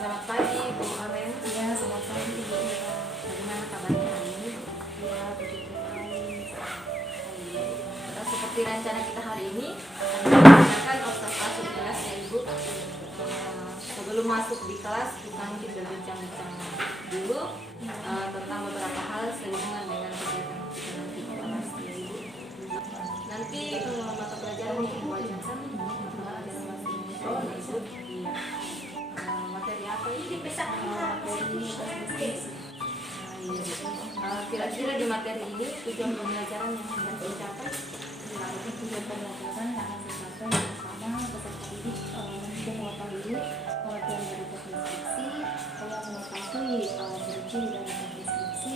Selamat pagi Bu Aren. Iya, selamat pagi Ibu Ira. Bagaimana kabarnya hari ini? Ya, begitu baik. Seperti rencana kita hari ini akan menggunakan observasi kelas ya Ibu. Sebelum masuk di kelas kita mungkin berbincang-bincang dulu tentang beberapa hal sehubungan dengan kegiatan kita nanti di kelas ya Ibu. Nanti mata pelajaran yang diwajarkan pelajaran bahasa Indonesia ya Ibu. Iya. Materi apa ini? Kira-kira di materi ini tujuan pembelajaran yang akan dicapai? Tujuan pembelajaran yang akan dicapai yang pertama peserta didik untuk mengetahui pengertian dari deskripsi, yang mengetahui ciri-ciri dari deskripsi,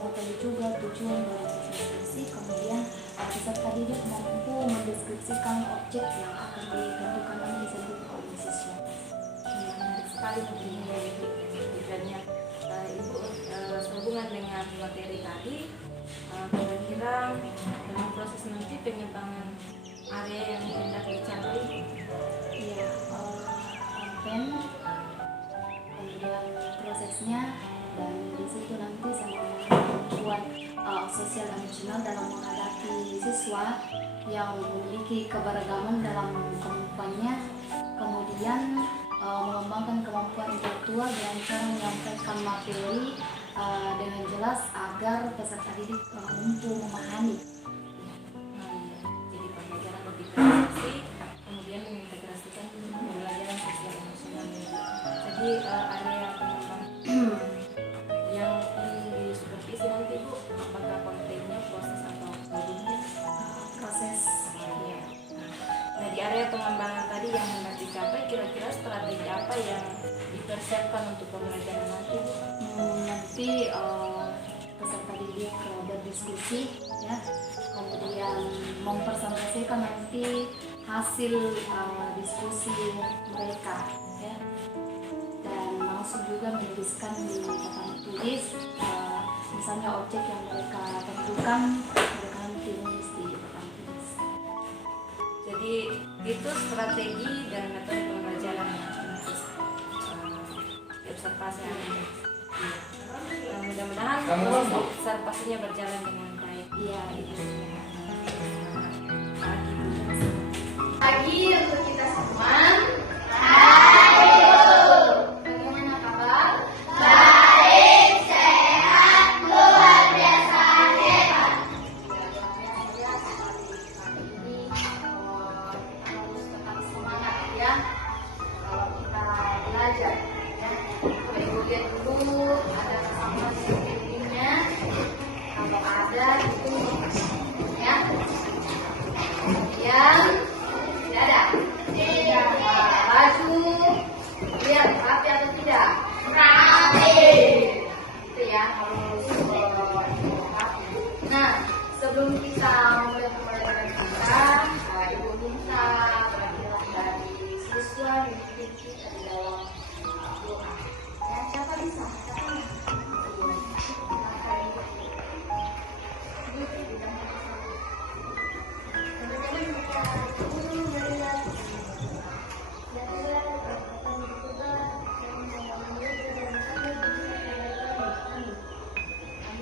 mengetahui juga tujuan dari deskripsi, kemudian peserta didik mampu mendeskripsikan objek yang akan ditentukan dan disebut oleh siswa. Menarik sekali begini ya Ibu tujuannya. Ibu sehubungan dengan materi tadi, kira-kira dalam proses nanti penyimpangan area yang hendak dicapai. Iya, konten, kemudian prosesnya, dan di situ nanti sama kemampuan sosial emosional dalam menghadapi siswa yang memiliki keberagaman dalam kemampuannya, kemudian mengembangkan kemampuan intelektual dengan cara menyampaikan materi dengan jelas agar peserta didik mampu memahami. Jadi pembelajaran lebih terkoneksi, kemudian mengintegrasikan pembelajaran sosial emosional. Jadi area pengembangan yang ingin disupervisi nanti Bu, apakah kontennya, proses atau bagaimana? Proses. Ya. Nah di area pengembangan tadi yang hendak dicapai, kira-kira strategi apa yang dipersiapkan untuk pembelajaran nanti Bu? Nanti peserta didik berdiskusi ya, kemudian mempresentasikan nanti hasil diskusi mereka ya, dan langsung juga menuliskan di papan tulis misalnya objek yang mereka tentukan, mereka nanti menulis di papan tulis. Jadi itu strategi dan metode pembelajaran untuk observasi hari ini. Mudah-mudahan proses observasinya berjalan dengan baik. Iya, itu. Pagi untuk kita semua. Bagaimana kabar? Baik, sehat, luar biasa hebat. Ini harus tetap semangat ya kalau kita belajar. Coba Ibu lihat dulu ada kesamaan sebelumnya. Kalau ada itu ya. Kemudian tidak ada. Tidak. Baju lihat rapi atau tidak? Rapi. Itu ya harus rapi. Nah, sebelum kita mulai pembelajaran kita, Ibu minta perhatian dari siswa yang kita di dalam doa. Ya, siapa bisa?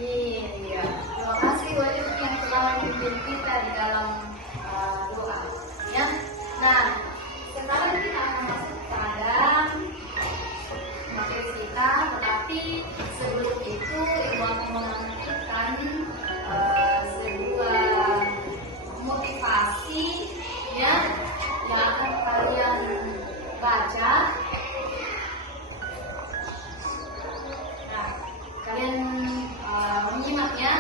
Terima kasih buat Ibu yang telah memimpin kita di dalam doa. Ya. Nah, sekarang kita akan masuk pada materi kita, tetapi sebelum itu Ibu akan menanyakan sebuah motivasi ya yang akan kalian baca. Nah, kalian menyimak ya.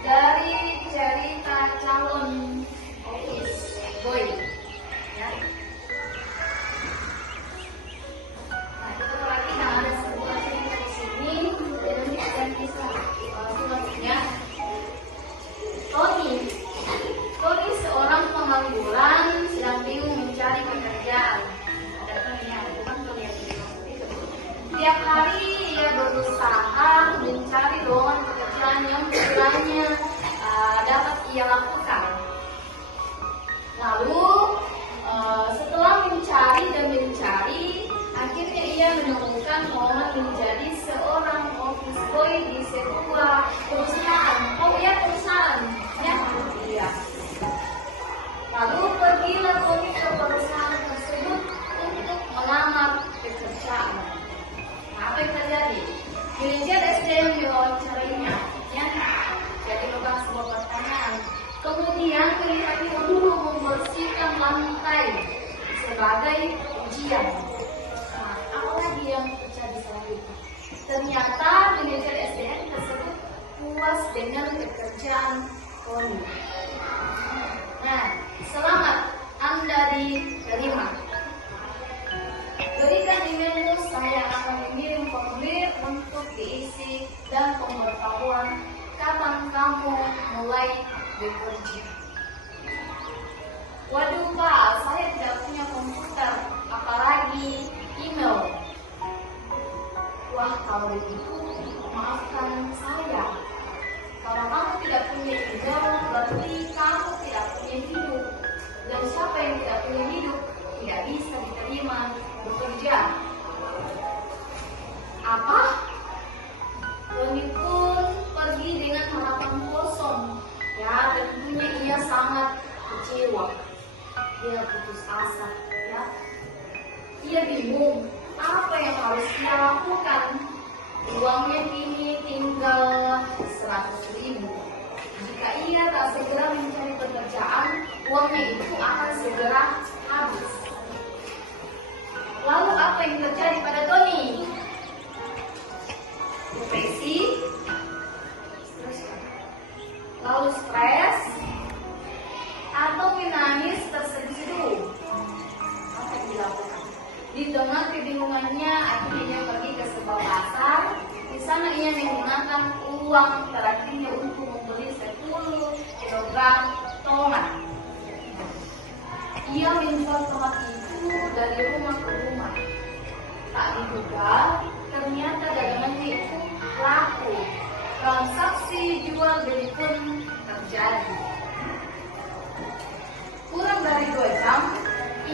Dari cerita calon office boy ya. Nah, kita perhatikan ada sebuah cerita di sini dan kisah situasinya. Tony seorang pengangguran sedang bingung mencari pekerjaan. Ada Tony yang bukan Tony yang tiap hari ia berusaha mencari lowongan pekerjaan yang sekiranya dapat ia lakukan. Lalu setelah mencari dan mencari sebagai ujian. Nah, apalagi yang terjadi selanjutnya? Ternyata manajer SDM tersebut puas dengan pekerjaan Tony. Nah, selamat Anda diterima. Berikan emailmu, saya akan mengirim formulir untuk diisi dan pemberitahuan kapan kamu mulai bekerja. Waduh Pak, saya tidak punya komputer, apalagi email. Wah, kalau begitu maafkan saya. Kalau kamu tidak punya email, berarti kamu tidak punya hidup. Dan siapa yang tidak punya hidup tidak bisa diterima bekerja. Apa? Tony pun pergi dengan harapan kosong. Ya, tentunya ia sangat kecewa. Dia putus asa. Ya, ia bingung apa yang harus dia lakukan. Uangnya kini tinggal 100.000. Jika ia tak segera mencari pekerjaan, uangnya itu akan segera habis. Lalu apa yang terjadi pada Tony? Depresi, lalu stres, atau menangis terseduh-seduh. Apa yang dilakukan? Di tengah kebingungannya, akhirnya ia pergi ke sebuah pasar. Di sana ia menggunakan uang terakhirnya untuk membeli 10 kilogram tomat. Ia menjual tomat itu dari rumah ke rumah. Tak diduga, ternyata dagangannya itu laku. Transaksi jual beli pun terjadi. Kurang dari 2 jam,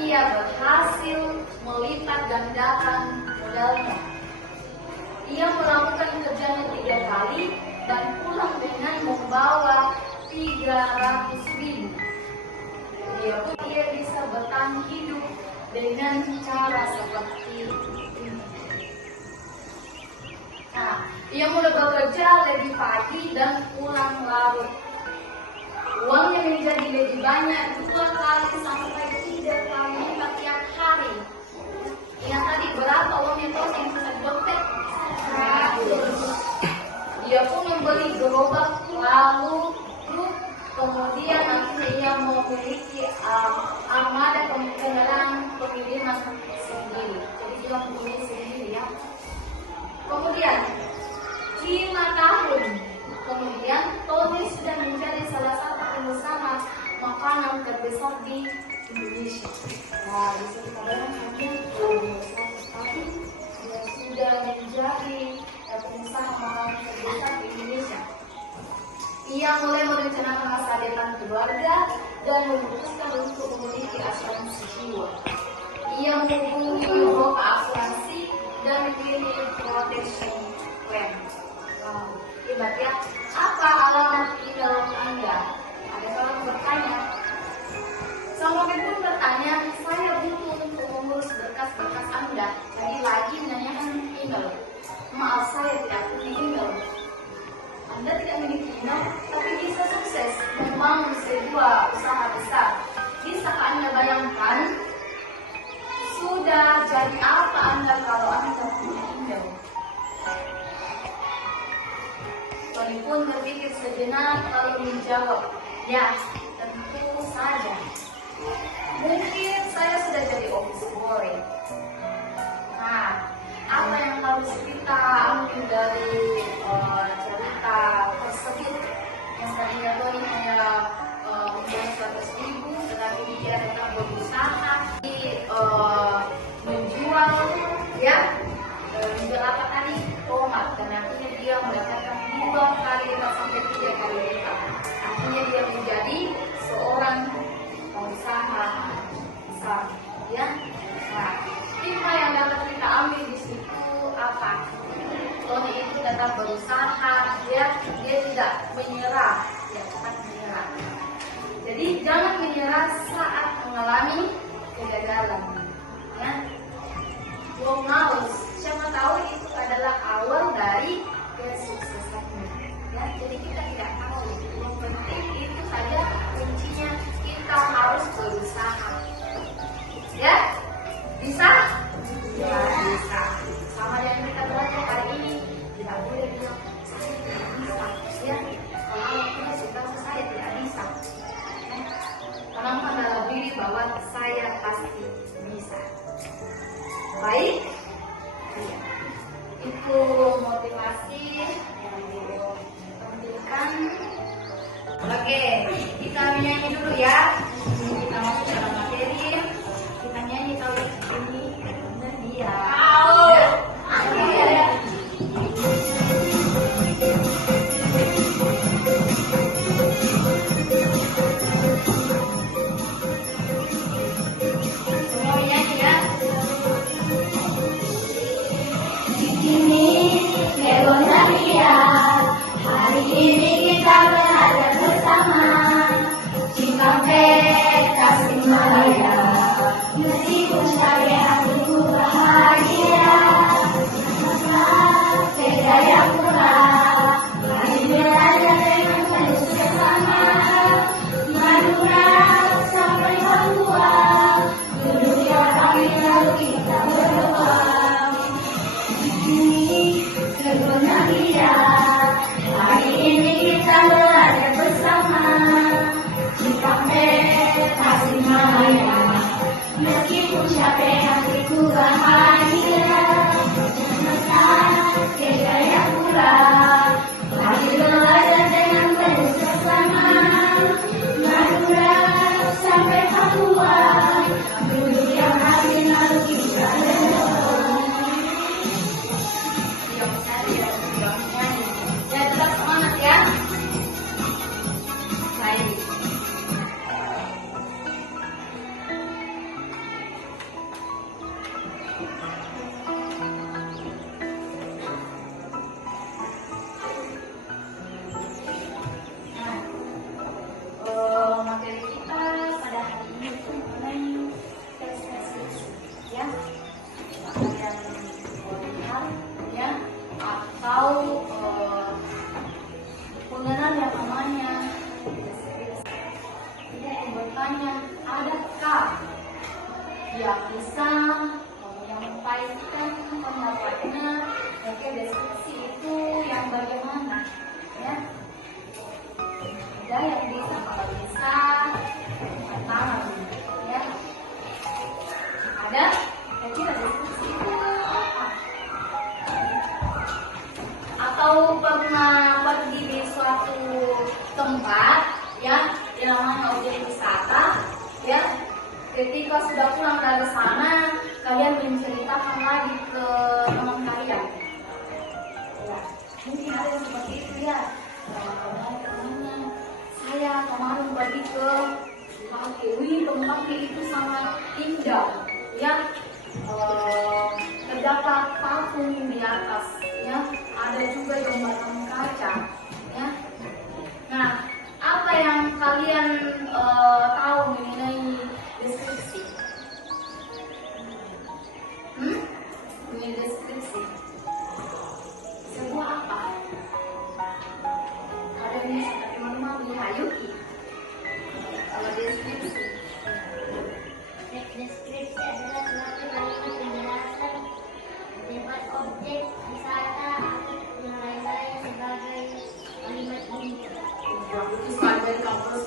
ia berhasil melipat gandakan modalnya. Ia melakukan kerjanya 3 kali dan pulang dengan membawa 300.000. Ia bisa bertahan hidup dengan cara seperti ini. Nah, ia mulai bekerja lebih pagi dan pulang larut. Uangnya menjadi lebih banyak 2 kali sampai 3 kali lipat tiap hari. Ingat tadi berapa uangnya Tony yang sudah dompet? 100. Dia pun membeli gerobak lalu truk. Kemudian akhirnya ia memiliki armada kendaraan pengiriman sendiri. Jadi dia mempunyai sendiri ya. Kemudian 5 tahun kemudian Tony sudah menjadi salah satu pengusaha makanan terbesar di Indonesia. Nah, bisa kita bayangkan tapi dia sudah menjadi pengusaha makanan terbesar di Indonesia. Ia mulai merencanakan masa depan keluarga dan memutuskan untuk memiliki asuransi jiwa. Ia menghubungi beberapa asuransi dan memilih protection plan. Wow, hebat ya. Apa alamat email Anda? Ada orang bertanya. Sang pemimpin pun bertanya, saya butuh untuk mengurus berkas-berkas Anda. Jadi lagi menanyakan email. Maaf, saya tidak punya email. Anda tidak memiliki email, tapi bisa sukses membangun sebuah usaha besar. Bisakah Anda bayangkan? Sudah jadi apa Anda kalau Anda punya email? Tony pun berpikir sejenak lalu menjawab, ya, tentu saja. Mungkin saya sudah jadi office boy. Nah, apa yang harus kita ambil dari cerita tersebut? Yang tadinya Tony hanya membayar 100.000, tetapi dia tetap berusaha menjual, ya, menjual apa tadi? Tomat. Dan akhirnya dia mendapatkan 2 kali lipat sampai 3 kali lipat. Akhirnya dia menjadi seorang pengusaha besar, ya. Nah, hikmah yang dapat kita ambil di situ apa? Tony itu tetap berusaha, dia tidak menyerah, dia cepat menyerah. Jadi jangan menyerah saat mengalami kegagalan, ya. Who knows? Siapa tahu itu adalah awal dari kesuksesannya, ya. Jadi kita tidak tahu. Yang penting itu saja kuncinya kita harus berusaha, ya. diri bahwa saya pasti bisa. Baik, itu motivasi yang ditampilkan. Oke, kita nyanyi dulu ya. Kita masuk dalam materi. Kita nyanyi tahu ini dan dia. Materi kita pada hari ini itu mengenai tes deskripsi, ya. Kalian lihat, ya, atau pengenalan yang namanya deskripsi. Jadi bertanya, adakah yang bisa menyampaikan pendapatnya terkait deskripsi itu yang bagaimana, ya? Ada yang bisa, kalau bisa pertama, ya. Ada kira-kira deskripsi itu apa? Atau pernah pergi di suatu tempat, ya, yang namanya objek wisata, ya. Ketika sudah pulang dari sana, kalian menceritakan lagi ke teman kalian. Ya, mungkin ada yang seperti itu, ya. Teman-temannya, saya kemarin pergi ke Pakewi, tempatnya itu sangat indah, ya. Terdapat patung di atas, ya. Ada juga jembatan kaca, ya. Nah, apa yang kalian tahu mengenai deskripsi? Mengenai deskripsi, sebuah apa? Kalian bisa teman-teman Hayuki. Kalau deskripsi, Deskripsi adalah suatu kalimat penjelasan tentang objek wisata atau yang lain-lain sebagai kalimat inti. itu sebagai kampus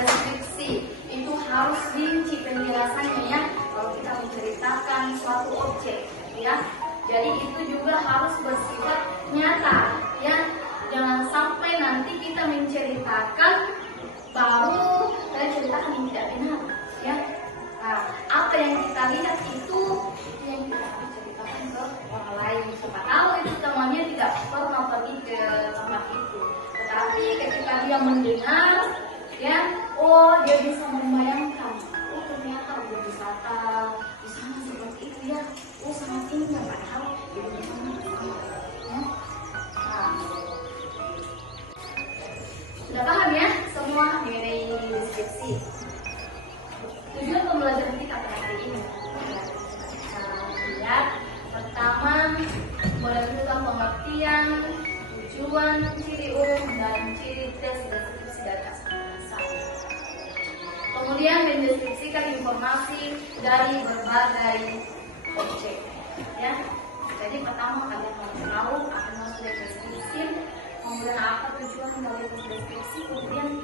deskripsi itu harus rinci penjelasannya, ya. Kalau kita menceritakan suatu objek, ya. Jadi itu juga harus bersifat nyata, ya. Jangan sampai nanti kita menceritakan baru saya ceritakan yang tidak benar, ya. Nah, apa yang kita lihat itu yang kita ceritakan ke orang lain. Siapa tahu itu temannya tidak pernah pergi ke tempat itu, tetapi ketika dia mendengar, ya, oh dia bisa membayangkan, oh ternyata objek wisata di sana seperti itu, ya. Oh sangat indah, padahal di sana sama, ya. Nah, sudah paham, ya, semua mengenai deskripsi. Tujuan pembelajaran kita pada hari ini, lihat pertama menentukan pengertian, tujuan, ciri umum dan ciri tes deskripsi dari aspek. Kemudian mendeskripsikan informasi dari berbagai objek, ya. Jadi pertama kalian harus tahu apa maksud deskripsi, kemudian apa tujuan dari deskripsi, kemudian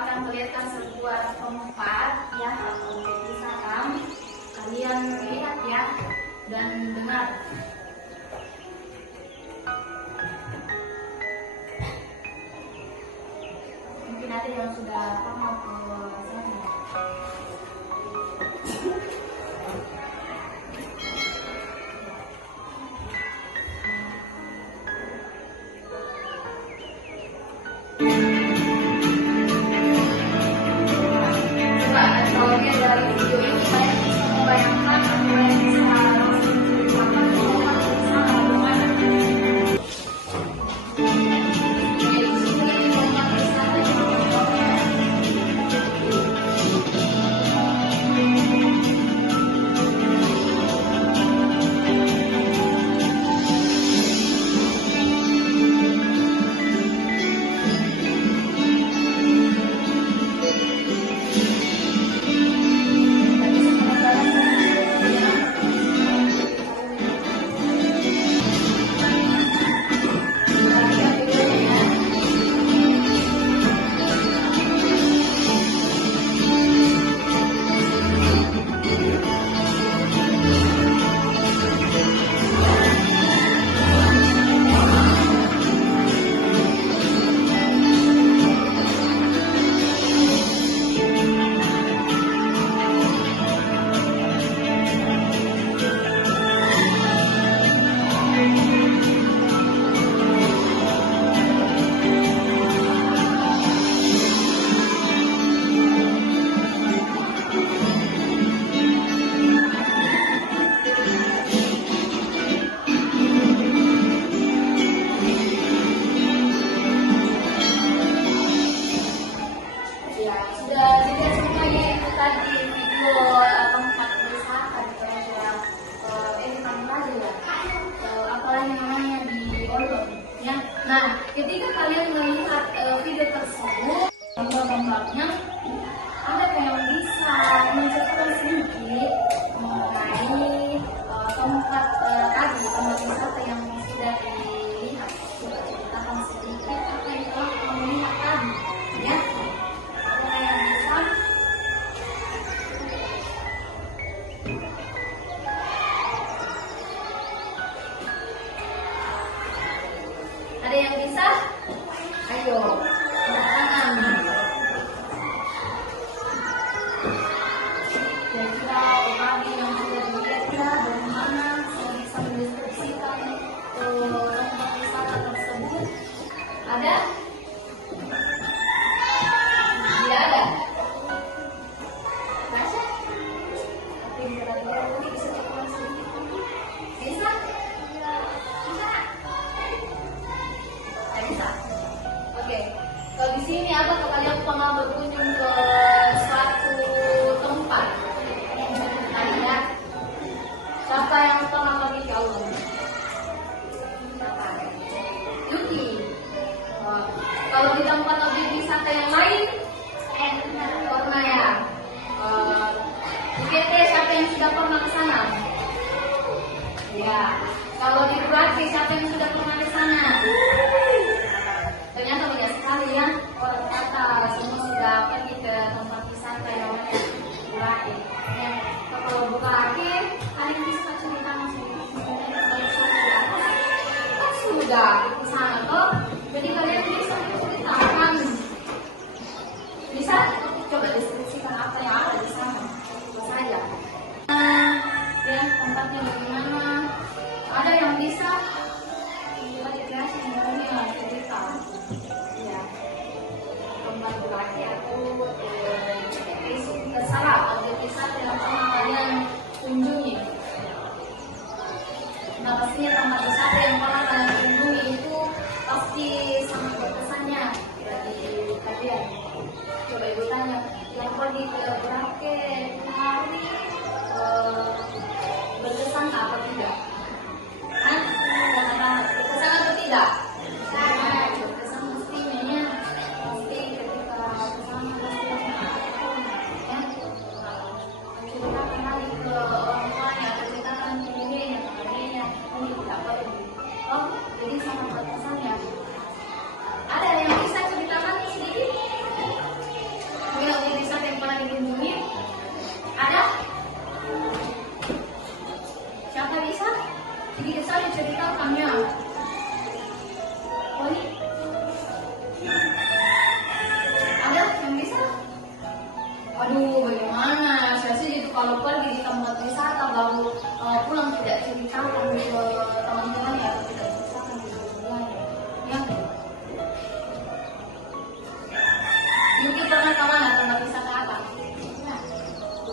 akan melihatkan sebuah tempat ya atau misalkan kalian lihat ya dan dengar. Mungkin ada yang sudah paham ke sana. Coba kalau dia dari video ini kalian bisa membayangkan atau kalian bisa langsung ceritakan tempat di sana bagaimana. Jadi di sini tempat wisata yang ya sudah dilihat semuanya itu tadi video tempat wisata di Kota ini Tangerang aja ya. Apalagi namanya di Olon ya. Nah, ketika kalian melihat video tersebut, tempat-tempatnya ada yang bisa menceritakan sedikit mengenai tempat tadi tempat wisata yang sudah dilihat. Coba ceritakan sedikit apa yang telah kamu lihat tadi ya. Ada yang bisa? Ayo, angkat tangan. Kira-kira tadi yang sudah dilihat ya, bagaimana saya bisa mendeskripsikan tempat wisata tersebut? Ada? Tidak ada. Masa? Tapi kira-kira ini bisa cepat sedikit. Bisa? Bisa. Oke. Kalau di sini apa kalian pernah berkunjung ke suatu tempat? Ada. Siapa yang pernah pergi ke Alun? Siapa? Yuki. Kalau di tempat objek wisata yang lain? Pernah ya. UGT siapa yang sudah pernah ke sana? Ya. Kalau di Buraki siapa yang sudah pernah ke sana? Ternyata banyak sekali ya orang kata semua sudah pergi ke tempat wisata yang mana Buraki. Ya, kalau Buraki, ada yang bisa ceritakan sudah ke sana toh. Jadi kalian bisa ceritakan. Bisa coba deskripsikan apa yang ada di sana. Coba saja. Ya tempatnya bagaimana? Ada yang bisa?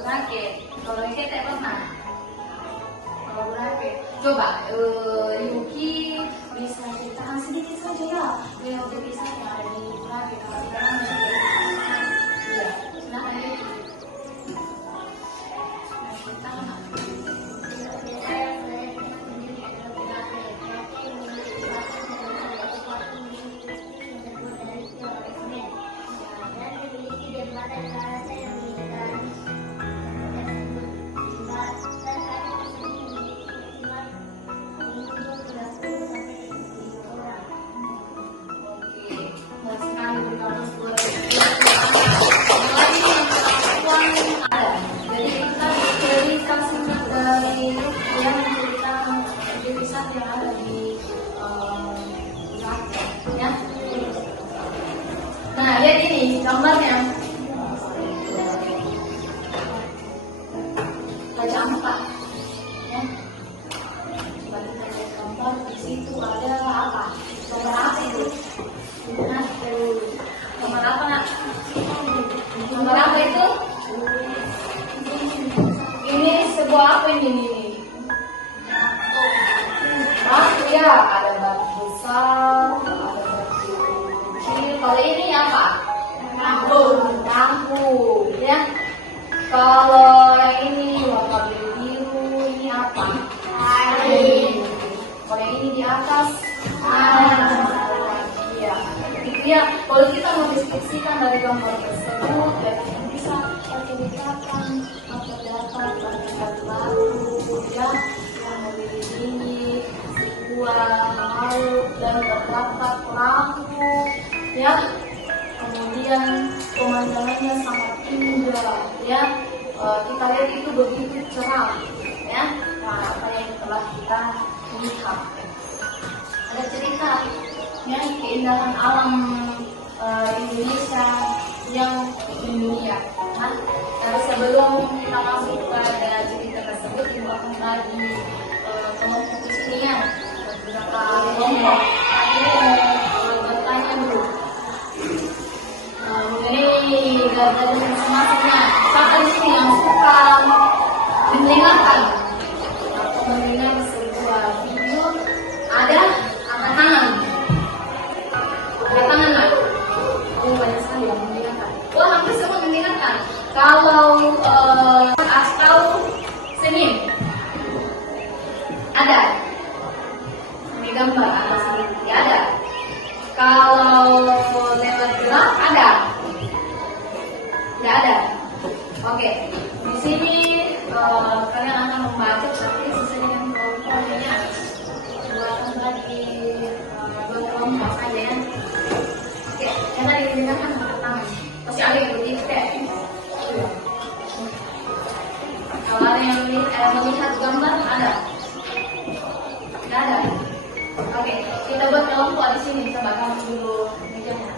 Boracay. Kalau Yuki tak pernah. Kalau Boracay, coba Yuki bisa ceritakan sedikit saja ya beliau kisah yang ada di Boracay. Kalau tidak kan masih iya, silakan Yuki. Ceritakan apa? Nah, lihat ini gambarnya. Baca apa? Ya. Coba kita lihat gambar di situ ada apa? Gambar apa itu? Nah, gambar apa nak? Gambar apa itu? Ini sebuah apa ini? Batu ya, ada batu besar, ada batu kecil. Kalau ini apa? Lampu, ya. Kalau yang ini warna biru, ini apa? Air. Kalau yang ini di atas, iya. Itu ya. Kalau kita mau deskripsikan dari gambar tersebut, ya kita bisa ceritakan apa dapat pada batu, ya, yang memiliki ini. Laut dan terdapat lampu, ya. Kemudian pemandangannya sangat indah, ya. Kita lihat itu begitu cerah, ya. Nah, apa yang telah kita lihat. Ada cerita, ya, keindahan alam Indonesia yang mendunia. Nah, tapi sebelum kita masuk pada cerita tersebut, kita akan tadi kelompok kesenian. Beberapa kelompok ini bertanya dulu mengenai gagasan masing-masingnya. Siapa di sini yang suka mendengarkan atau mendengar sebuah video? Ada angkat tangan. Angkat tangan lah. Oh, banyak sekali yang mendengarkan. Oh, hampir semua mendengarkan. Kalau atau Senin ada. Gambar atau sedikit ada. Kalau lewat gerak ada? Tidak ada. Oke. Di sini kalian akan membaca tapi sesuai dengan kelompoknya. Buatan tadi dua kelompok saja ya. Oke. Yang tadi didengarkan angkat tangan. Pasti ada yang berdiri. Kalau ada yang melihat gambar ada? Tidak ada. Oke, kita buat kelompok di sini. Coba kamu dulu mejanya.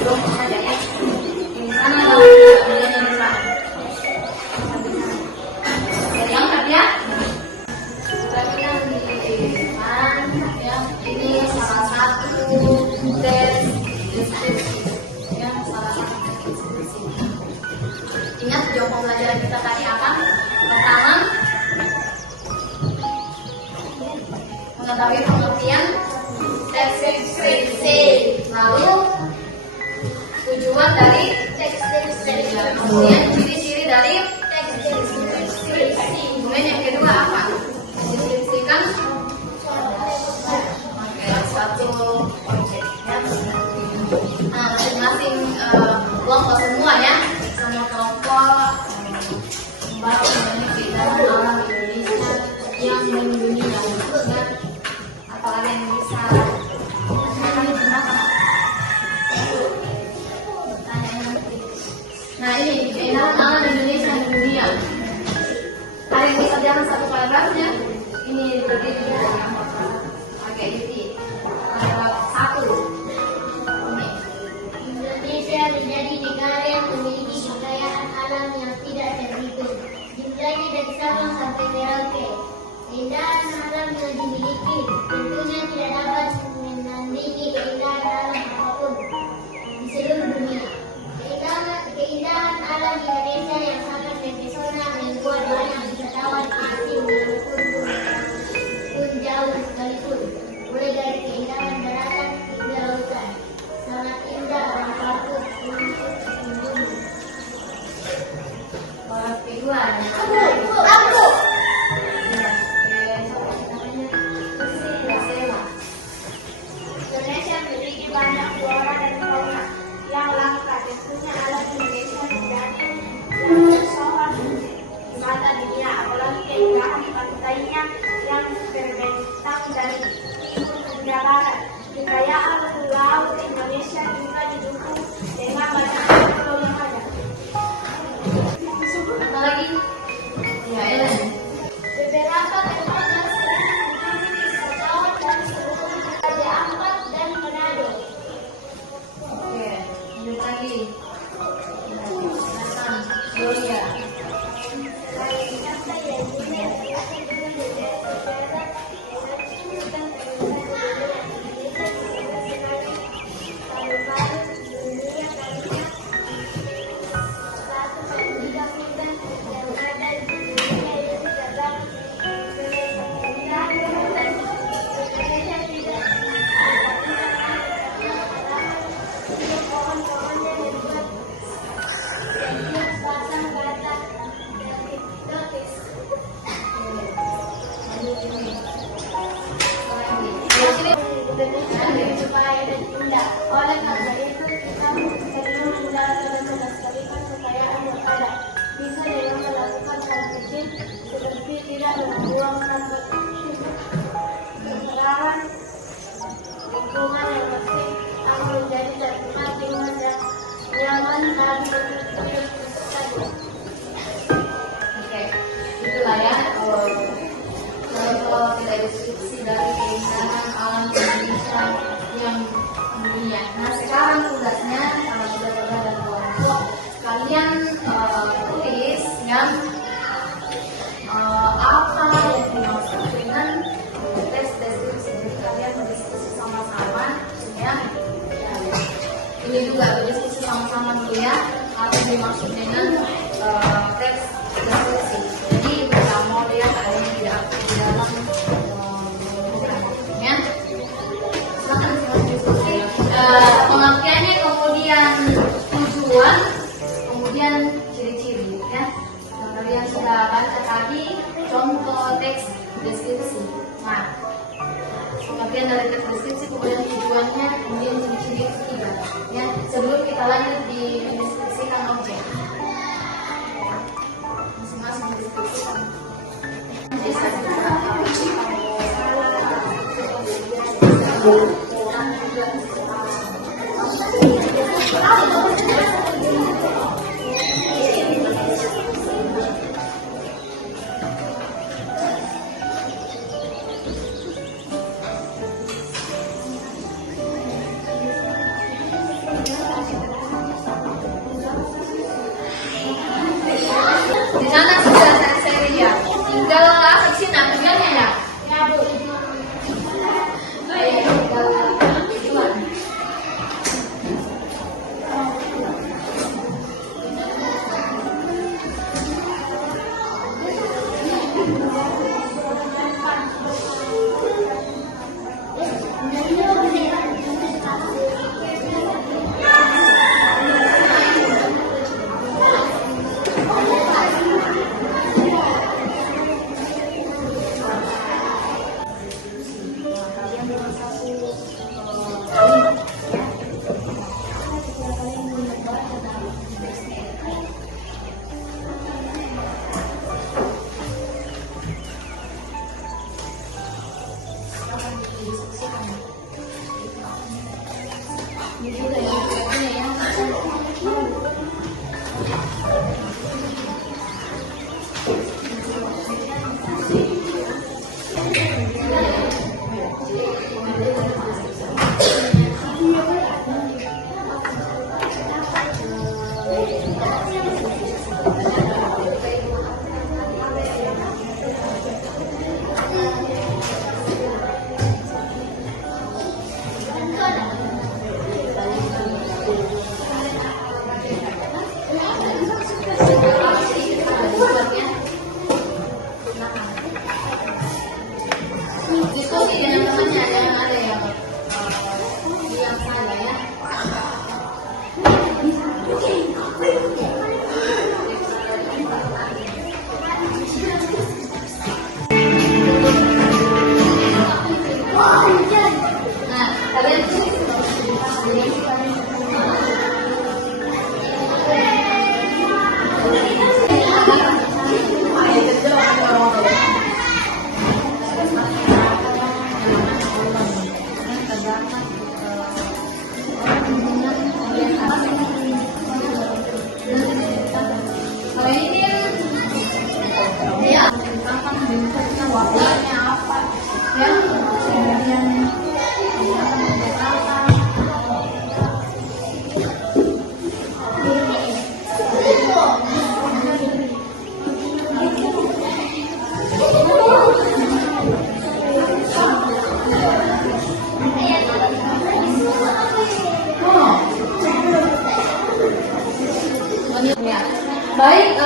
Kelompok saja ya. Di sana ada mejanya di sana. Jadi angkat ya. Kita bilang di depan ya. Ini salah satu tes deskripsi. Ya, salah satu deskripsi. Ingat jawab pembelajaran kita tadi apa? Pertama, mengetahui pengertian teks deskripsi. Lalu tujuan dari teks deskripsi. Kemudian ciri-ciri dari teks deskripsi. Kemudian yang kedua apa? Deskripsikan satu objek. Nah, masing-masing kelompok semua ya. Semua kelompok membahas mengenai keindahan alam Indonesia yang mendunia. Apalagi yang bisa kami gunakan. Nah, ini keindahan alam Indonesia di dunia. Ada yang bisa jalan satu paragrafnya? Ini berdiri dari yang oke, jadi paragraf 1. Indonesia menjadi negara yang memiliki indah. Oleh karena itu kita perlu menjalankan tugas kita supaya anak-anak bisa dengan melakukan hal kecil seperti tidak membuang sampah sembarangan, lingkungan yang bersih akan menjadi tempat yang nyaman bagi berpikir saja. Oke, itulah ya kalau kita diskusi dari keindahan alam Indonesia yang dunia. Nah sekarang tugasnya kalau sudah pernah dan kelompok kalian tulis yang apa yang dimaksud dengan teks deskripsi. Jadi kalian berdiskusi sama-sama ya. Ini juga berdiskusi sama-sama dulu ya apa yang dimaksud dengan teks deskripsi. Jadi kita mau lihat ada yang tidak aktif di dalam ya. Silakan diskusi pengertiannya, kemudian tujuan, kemudian ciri-ciri ya. Yang kalian sudah baca tadi contoh teks deskripsi. Nah, pengertian dari teks deskripsi, kemudian tujuannya, kemudian ciri-ciri ketiga. Ya, sebelum kita lanjut di mendeskripsikan objek, masing-masing mendeskripsikan. Di sana sudah saya lihat. Tinggal fiksi nantinya ya. Ya Bu. Tinggal tujuan. Diskusi dengan temannya ada yang bilang saja ya. Nah, kalian kalau ini ya tentang bentuknya, warnanya apa ya, kemudian baik,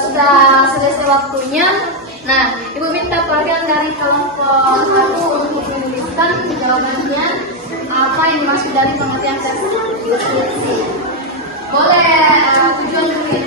sudah selesai waktunya. Nah, Ibu minta perhatian dari kelompok 1 untuk menuliskan jawabannya apa yang dimaksud dari pengertian teks deskripsi. Boleh tujuan dulu ya.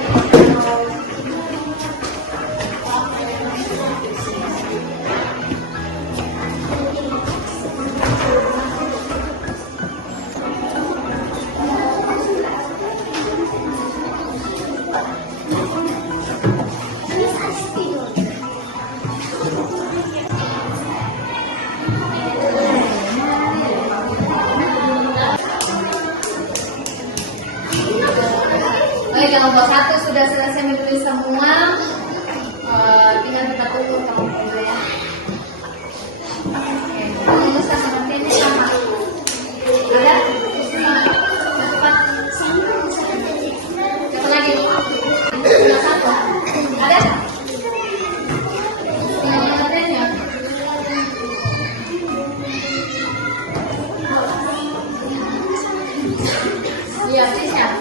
kelompok 1 sudah selesai menulis semua. Tinggal kita tunggu kelompok 2 ya. Oke, menuliskan seperti ini sama. Ada? Cepat. Siapa lagi? Tinggal 1. Ada? Tinggal materinya. Iya, siap.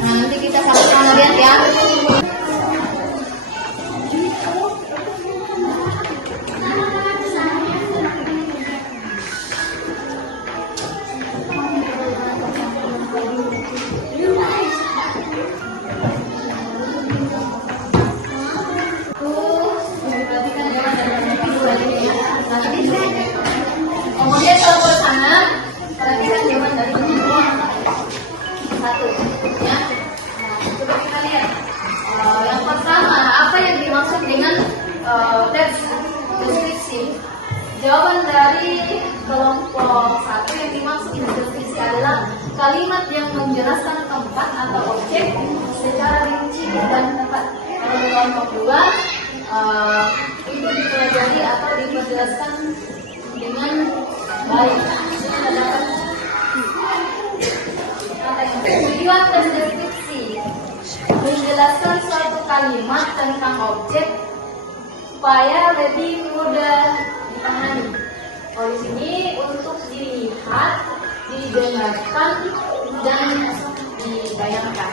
Nah, nanti kita sama-sama lihat ya. Kemudian kalau pasangan, perhatikan jawaban dari penyebut 1 ya. Coba kita lihat. Yang pertama, apa yang dimaksud dengan teks deskripsi? Jawaban dari kelompok 1 yang dimaksud dengan deskripsi adalah kalimat yang menjelaskan tempat atau objek secara rinci dan tepat. Kalau kelompok 2 itu dipelajari atau dijelaskan dengan baik. Kita dapat tujuan tes deskripsi menjelaskan suatu kalimat tentang objek supaya lebih mudah dipahami. Kalau di sini untuk dilihat, didengarkan dan dibayangkan.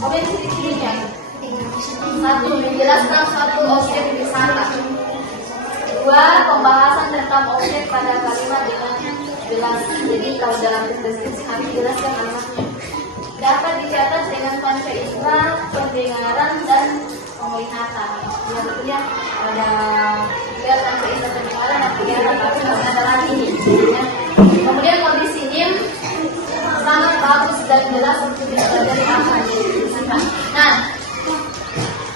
Kemudian ciri-cirinya. 1. Menjelaskan suatu objek wisata. 2. Pembahasan tentang objek pada kalimat dengan jelas. Jadi kalau dalam deskripsi kami jelaskan kalimatnya. Dapat dicatat dengan panca indera, pendengaran dan penglihatan. Ya betul ya. Ada tiga panca indera, pendengaran dan penglihatan, tapi nggak ada lagi. Ya. Kemudian kondisi NIM sangat bagus dan jelas untuk dipelajari apa yang didiskusikan. Nah,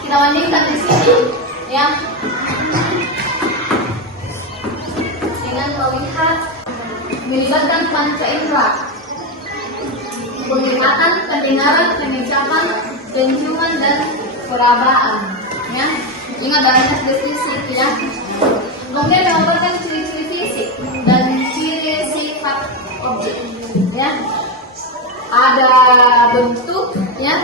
kita bandingkan di sini, ya. Dengan melihat melibatkan panca indera, penglihatan, pendengaran, pengecapan, penciuman dan perabaan. Ya, ingat dalam tes deskripsi ya. Kemudian menggambarkan ciri-ciri fisik dan ciri sifat objek. Ya, ada bentuk ya.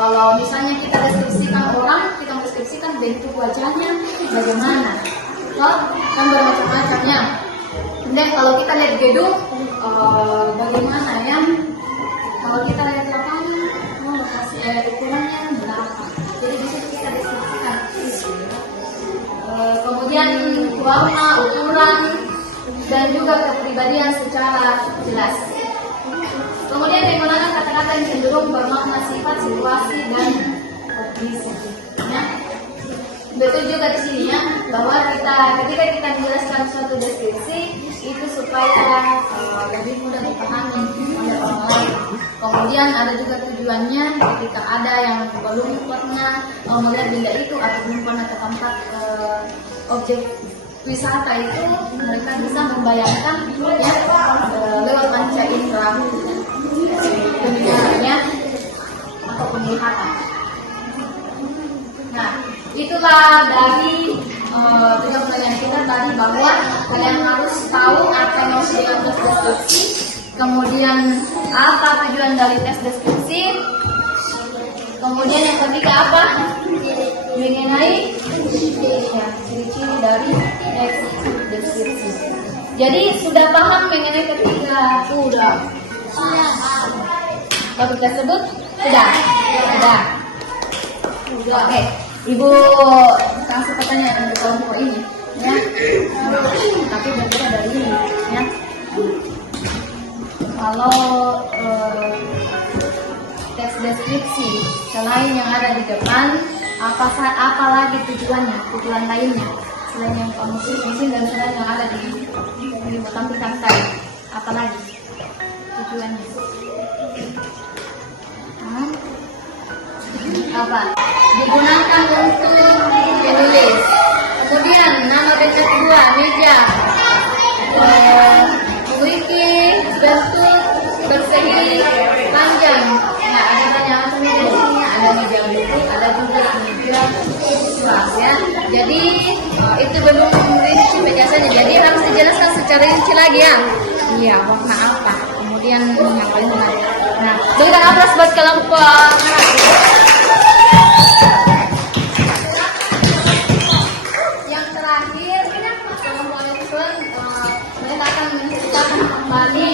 Kalau misalnya kita deskripsikan orang, kita deskripsikan bentuk wajahnya bagaimana. Kan bermacam-macamnya. Dan kalau kita lihat gedung, bagaimana ya? Kalau kita lihat lapangan, lokasi ukurannya berapa? Jadi di situ kita deskripsikan. Kemudian warna, ukuran, dan juga kepribadian secara jelas. Kemudian menggunakan kata-kata yang cenderung bermakna sifat, situasi, dan kondisi. Ya. Betul juga di sini ya, bahwa ketika kita menjelaskan suatu deskripsi itu supaya lebih mudah dipahami oleh orang lain. Kemudian ada juga tujuannya ketika ada yang belum pernah melihat benda itu atau belum pernah ke tempat objek wisata itu, mereka bisa membayangkan ya lewat panca indera pendengarannya atau penglihatan. Nah, itulah dari tujuan pelajaran kita tadi, bahwa kalian harus tahu apa yang mau dengan tes deskripsi, kemudian apa tujuan dari tes deskripsi, kemudian yang ketiga apa mengenai ciri-ciri dari tes deskripsi. Jadi sudah paham mengenai ketiga? Sudah. Topik tersebut sudah. Oke, Ibu kasih pertanyaan untuk kelompok ini, ya. Tapi berbeda dari ini, ya. Kalau teks deskripsi selain yang ada di depan, apa lagi tujuannya? Tujuan lainnya selain yang kamu tulis dan selain yang ada di Ibu tampilkan tadi, apa lagi tujuannya? Apa? Digunakan untuk menulis. Kemudian nama benda kedua, meja. Ibu Jadi itu belum rinci penjelasannya. Jadi harus dijelaskan secara rinci lagi ya. Iya, warna apa? Kemudian yang paling menarik. Nah, berikan aplaus buat kelompok. Yang terakhir, kelompok Nelson mereka akan menceritakan kembali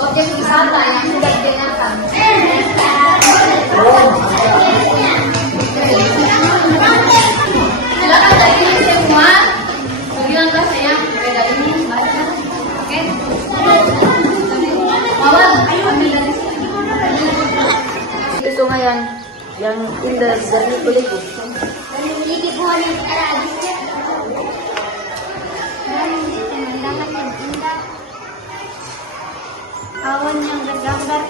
objek wisata yang sudah didengarkan. Silakan dari ini semua bilanglah saya beda ini baca, oke? Mawar, ambil dari sini. Itu sungai yang indah dari kuliku. Ini pohon yang ada habisnya. Dan pemandangan yang indah. Awan yang bergambar.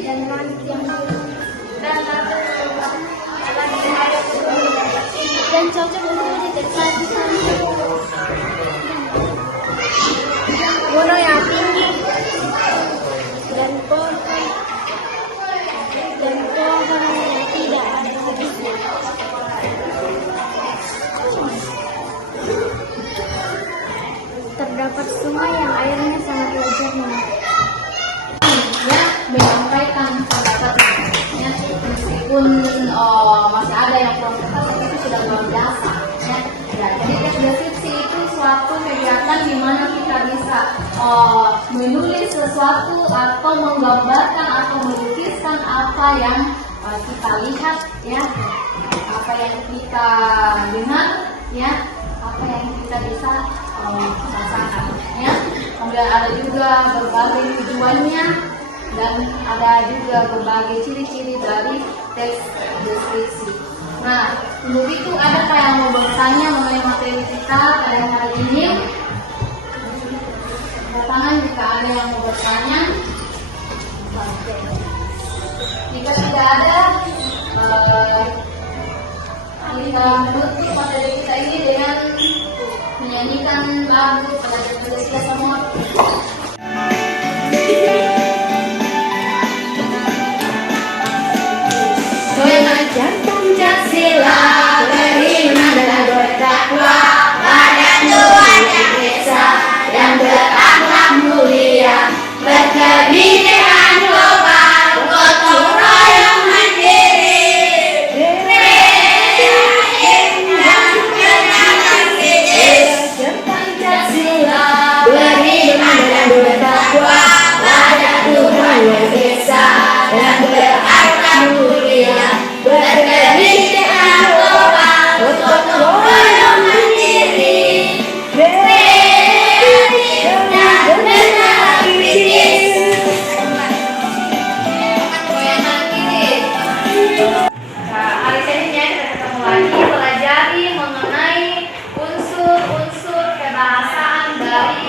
Dan langit yang biru. Dan cocok untuk meditasi sambil gunung yang tinggi dan pohon yang tidak ada habisnya. Terdapat sungai yang airnya sangat jernih. Ya, menyampaikan pendapatnya, meskipun masih ada yang protes, tapi itu sudah luar biasa. Ya, jadi deskripsi itu suatu kegiatan di mana kita bisa menulis sesuatu atau menggambarkan atau melukiskan apa yang kita lihat, ya, apa yang kita dengar, ya, apa yang kita bisa rasakan, ya. Kemudian ada juga berbagai tujuannya dan ada juga berbagai ciri-ciri dari teks deskripsi. Nah, untuk itu adakah yang mau bertanya mengenai materi kita pada hari ini? Tangan jika ada yang mau bertanya. Jika tidak ada, kita menutup materi kita ini dengan menyanyikan lagu pelajar kita semua. Mengajar Pancasila, beriman dan bertakwa pada Tuhan Yang Esa, yang berakhlak mulia, berkebinekaan global, gotong royong mandiri, Pancasila, beriman dan bertakwa pada Tuhan Yang Esa, yang berakhlak mulia, berkebinekaan global, gotong royong mandiri, kreatif dan bergerak kritis. Goyangan kiri. Nah, hari selanjutnya kita ketemu lagi pelajari mengenai unsur-unsur kebahasaan dari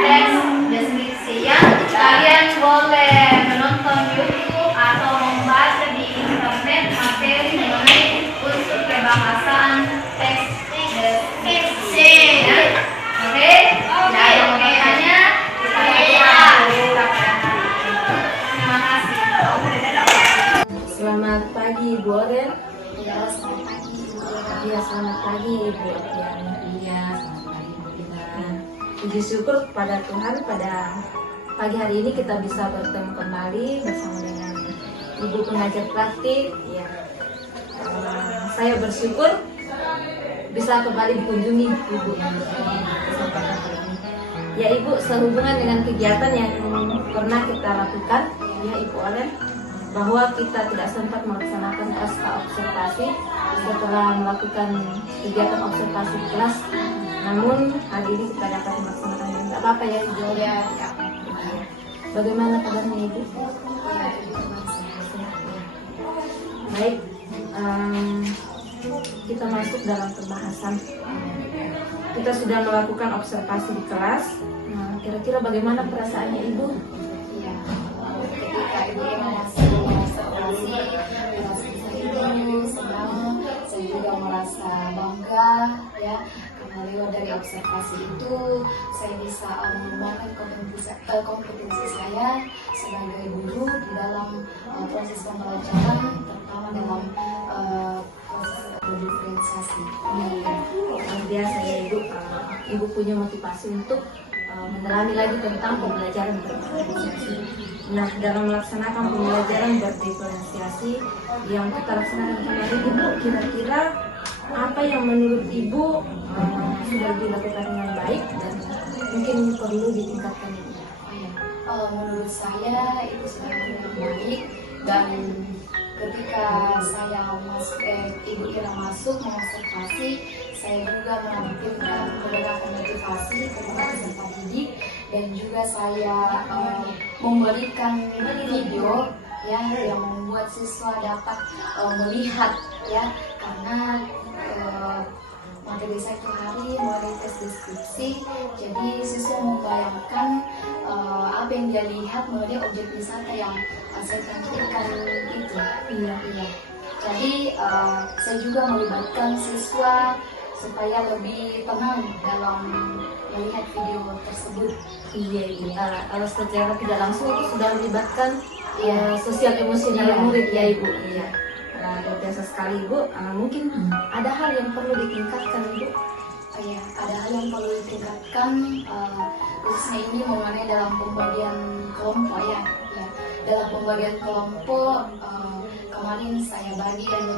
teks deskripsi. Ya, kalian boleh menonton YouTube atau membaca di internet materi mengenai unsur kebahasaan teks deskripsi. Ya. Oke, nah, yang mau bertanya, kita pada hari ini. Terima kasih. Selamat pagi Ibu Oren. Ya, selamat pagi. Ya, selamat pagi Ibu Oren. Iya, selamat pagi Bu Ina. Puji syukur pada Tuhan pada pagi hari ini kita bisa bertemu kembali bersama dengan Ibu pengajar praktik. Ya, saya bersyukur bisa kembali dikunjungi Ibu ini. Kesempatan kali ini. Ya Ibu, sehubungan dengan kegiatan yang pernah kita lakukan, ya Ibu Oren, bahwa kita tidak sempat melaksanakan pasca observasi setelah melakukan kegiatan observasi kelas. Namun hari ini kita dapat melaksanakannya. Tidak apa-apa ya Ibu. Ya, Bagaimana kabarnya Ibu? Baik, kita masuk dalam pembahasan. Kita sudah melakukan observasi di kelas. Nah, kira-kira bagaimana perasaannya Ibu? ya. Ketika ibu merasa observasi, merasa senang, saya juga merasa bangga, ya, lewat dari observasi itu saya bisa mengembangkan kompetensi saya sebagai guru di dalam proses pembelajaran, terutama dalam proses diferensiasi. Luar biasa ya Ibu. Ibu punya motivasi untuk mendalami lagi tentang pembelajaran berdiferensiasi. Nah, dalam melaksanakan pembelajaran berdiferensiasi yang kita laksanakan kemarin, Ibu, kira-kira apa yang menurut Ibu sudah dilakukan dengan baik dan mungkin perlu ditingkatkan Ibu? Menurut saya itu sudah dengan baik, dan ketika saya Ibu Ira masuk mengobservasi, saya juga menampilkan beberapa motivasi kepada peserta didik, dan juga saya memberikan video ya yang membuat siswa dapat melihat ya, karena materi satu hari mulai tes deskripsi, jadi siswa membayangkan apa yang dia lihat melalui objek wisata yang saya tampilkan itu. Iya. Jadi saya juga melibatkan siswa supaya lebih tenang dalam melihat video tersebut. Iya. Kalau secara tidak langsung itu sudah melibatkan sosial emosional murid ya Ibu. Iya. Luar biasa sekali Ibu. Mungkin ada hal yang perlu ditingkatkan Ibu. Ya, ada hal yang perlu ditingkatkan, khususnya ini mengenai dalam pembagian kelompok ya. Dalam pembagian kelompok kemarin saya bagi ada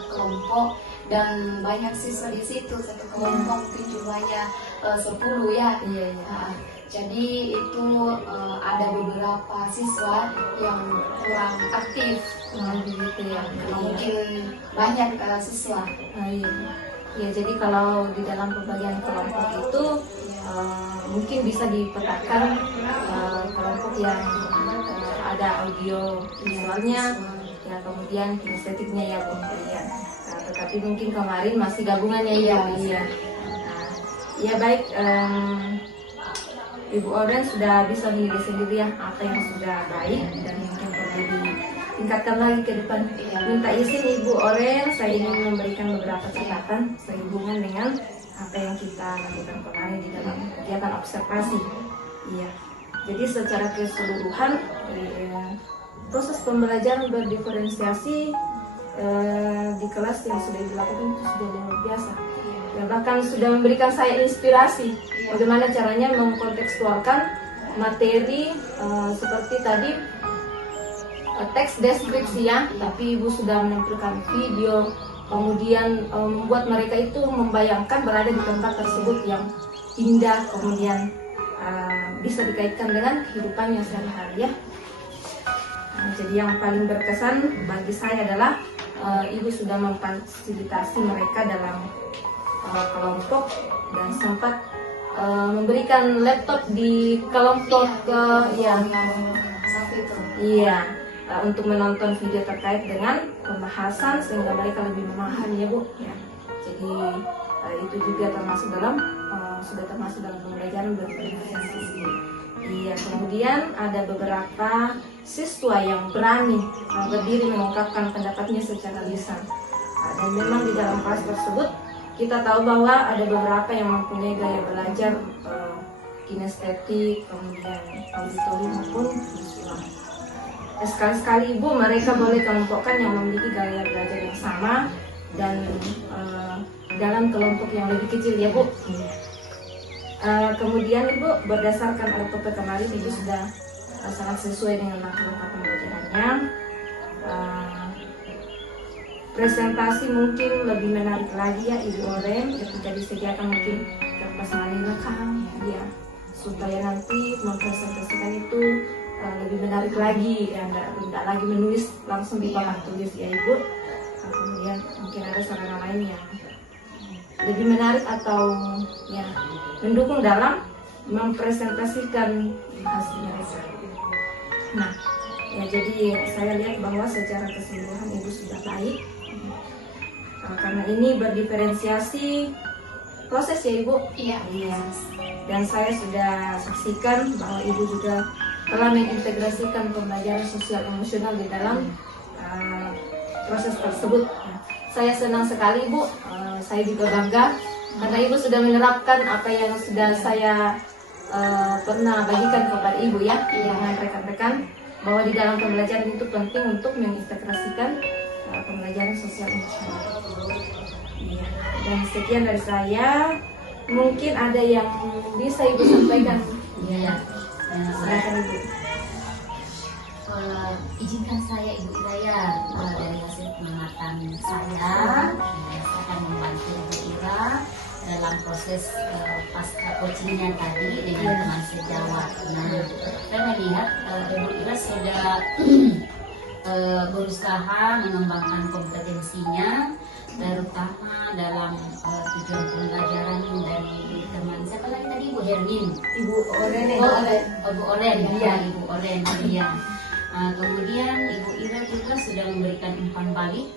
2 kelompok dan banyak siswa di situ, satu kelompok mungkin jumlahnya 10 ya. Iya. Jadi itu ada beberapa siswa yang kurang aktif. Begitu ya. Mungkin banyak siswa. Ya, jadi kalau di dalam pembagian kelompok itu mungkin bisa dipetakan kelompok yang ada audio visualnya, ya kemudian kinestetiknya ya kemudian. Tetapi mungkin kemarin masih gabungannya ya. Ya baik, Ibu Oren sudah bisa menilai sendiri ya apa yang sudah baik dan mungkin perlu ditingkatkan lagi ke depan. Minta izin Ibu Oren, saya ingin memberikan beberapa catatan sehubungan dengan apa yang kita lakukan kemarin di dalam kegiatan observasi. Iya. Jadi secara keseluruhan proses pembelajaran berdiferensiasi di kelas yang sudah dilakukan itu sudah luar biasa. Ya, bahkan sudah memberikan saya inspirasi bagaimana caranya mengkontekstualkan materi seperti tadi teks deskripsi ya, tapi Ibu sudah menampilkan video, kemudian membuat mereka itu membayangkan berada di tempat tersebut yang indah, kemudian bisa dikaitkan dengan kehidupannya sehari-hari ya. Jadi yang paling berkesan bagi saya adalah Ibu sudah memfasilitasi mereka dalam kelompok dan sempat memberikan laptop di kelompok untuk menonton video terkait dengan pembahasan sehingga mereka lebih memahami ya Bu ya. Jadi itu juga termasuk dalam sudah termasuk dalam pembelajaran berdiferensiasi. Iya, kemudian ada beberapa siswa yang berani berdiri mengungkapkan pendapatnya secara lisan. Dan memang di dalam kelas tersebut kita tahu bahwa ada beberapa yang mempunyai gaya belajar kinestetik, kemudian auditori maupun visual. Sekali-sekali Ibu mereka boleh kelompokkan yang memiliki gaya belajar yang sama dan dalam kelompok yang lebih kecil ya Bu. Kemudian Ibu berdasarkan LPP kemarin Ibu sudah sangat sesuai dengan langkah-langkah pembelajarannya. Presentasi mungkin lebih menarik lagi ya Ibu Oren ketika disediakan mungkin kertas manila ya, supaya nanti mempresentasikan itu lebih menarik lagi ya, tidak lagi menulis langsung di papan tulis ya Ibu. Kemudian mungkin ada sarana lain yang lebih menarik atau ya mendukung dalam mempresentasikan hasilnya. Nah ya, jadi saya lihat bahwa secara keseluruhan Ibu sudah baik. Karena ini berdiferensiasi proses ya Ibu. Iya. Dan saya sudah saksikan bahwa Ibu juga telah mengintegrasikan pembelajaran sosial emosional di dalam proses tersebut. Saya senang sekali Bu, saya juga bangga Karena Ibu sudah menerapkan apa yang sudah saya pernah bagikan kepada Ibu ya, dengan rekan-rekan, bahwa di dalam pembelajaran itu penting untuk mengintegrasikan pembelajaran sosial emosional. Iya. Dan sekian dari saya. Mungkin ada yang bisa Ibu sampaikan. Iya. Silakan Ibu. Izinkan saya Ibu Ira dari hasil pengamatan saya akan membantu Ibu Ira dalam proses pasca coachingnya tadi dengan teman sejawat. Nah, saya melihat Ibu Ira sudah berusaha mengembangkan kompetensinya, terutama dalam tujuan pembelajaran dari teman siapa lagi tadi, Ibu Hermin, Ibu Oren. Ibu Oren, iya Ibu Oren, iya. Kemudian Ibu Ira juga sudah memberikan umpan balik,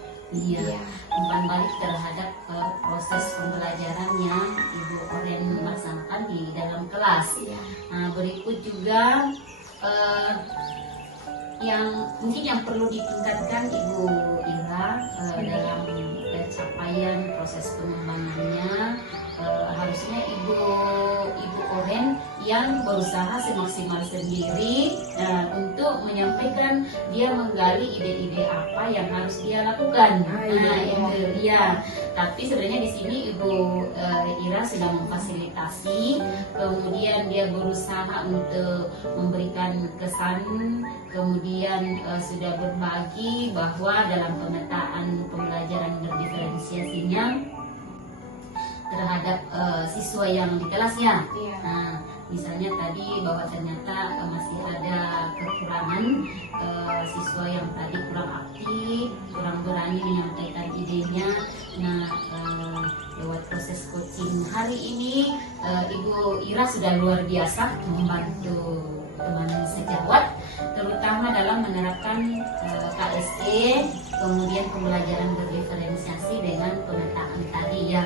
umpan balik terhadap proses pembelajaran yang Ibu Oren laksanakan di dalam kelas. Berikut juga yang mungkin yang perlu ditingkatkan Ibu Ira dalam capaian proses pengembangannya, harusnya Ibu Oren yang berusaha semaksimal sendiri untuk menyampaikan dia menggali ide-ide apa yang harus dia lakukan. Tapi sebenarnya di sini Ibu Ira sudah memfasilitasi, kemudian dia berusaha untuk memberikan kesan, kemudian sudah berbagi bahwa dalam pemetaan pembelajaran berdiferensiasinya terhadap siswa yang di kelasnya. Misalnya tadi bahwa ternyata masih ada kekurangan siswa yang tadi kurang aktif, kurang berani menyampaikan idenya. Nah, lewat proses coaching hari ini Ibu Ira sudah luar biasa membantu teman sejawat, terutama dalam menerapkan KSE, kemudian pembelajaran berdiferensiasi dengan pemetaan tadi ya.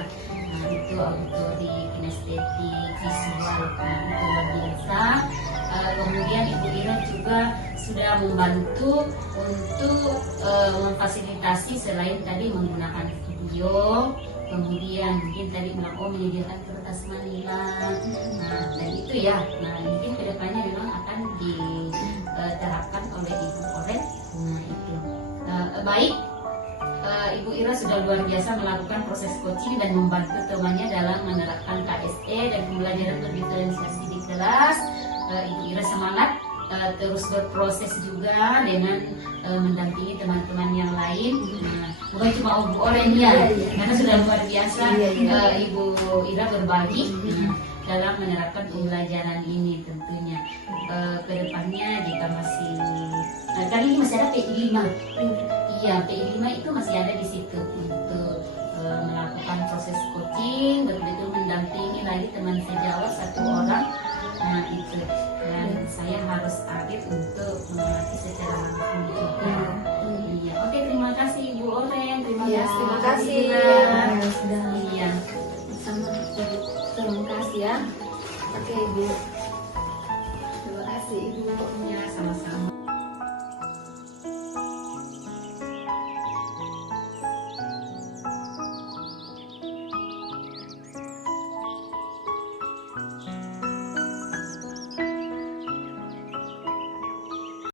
Nah, itu auditori, kinestetik, visual, itu luar biasa. Kemudian Ibu Ira juga sudah membantu untuk memfasilitasi selain tadi menggunakan video, kemudian mungkin tadi menyediakan kertas manila. Nah, dan itu ya. Nah, mungkin kedepannya memang akan diterapkan oleh Ibu Oren. Nah, itu baik. Ibu Ira sudah luar biasa melakukan proses coaching dan membantu temannya dalam menerapkan KSE dan pembelajaran berdiferensiasi di kelas. Ibu Ira semangat terus berproses juga dengan mendampingi teman-teman yang lain. Bukan cuma Ibu Oren ya, karena sudah luar biasa Ibu Ira berbagi dalam menerapkan pembelajaran ini tentunya. Kedepannya jika masih kali ini masih ada PI 5. Iya, PI 5 itu masih ada di situ untuk melakukan proses coaching, betul-betul mendampingi lagi teman sejawat satu orang. Nah, itu. Dan saya harus aktif untuk mengerti secara langsung juga. Iya. Oke, terima kasih Ibu Oren. Terima kasih. Sudah. Iya. Sama terima kasih ya. Oke, Ibu.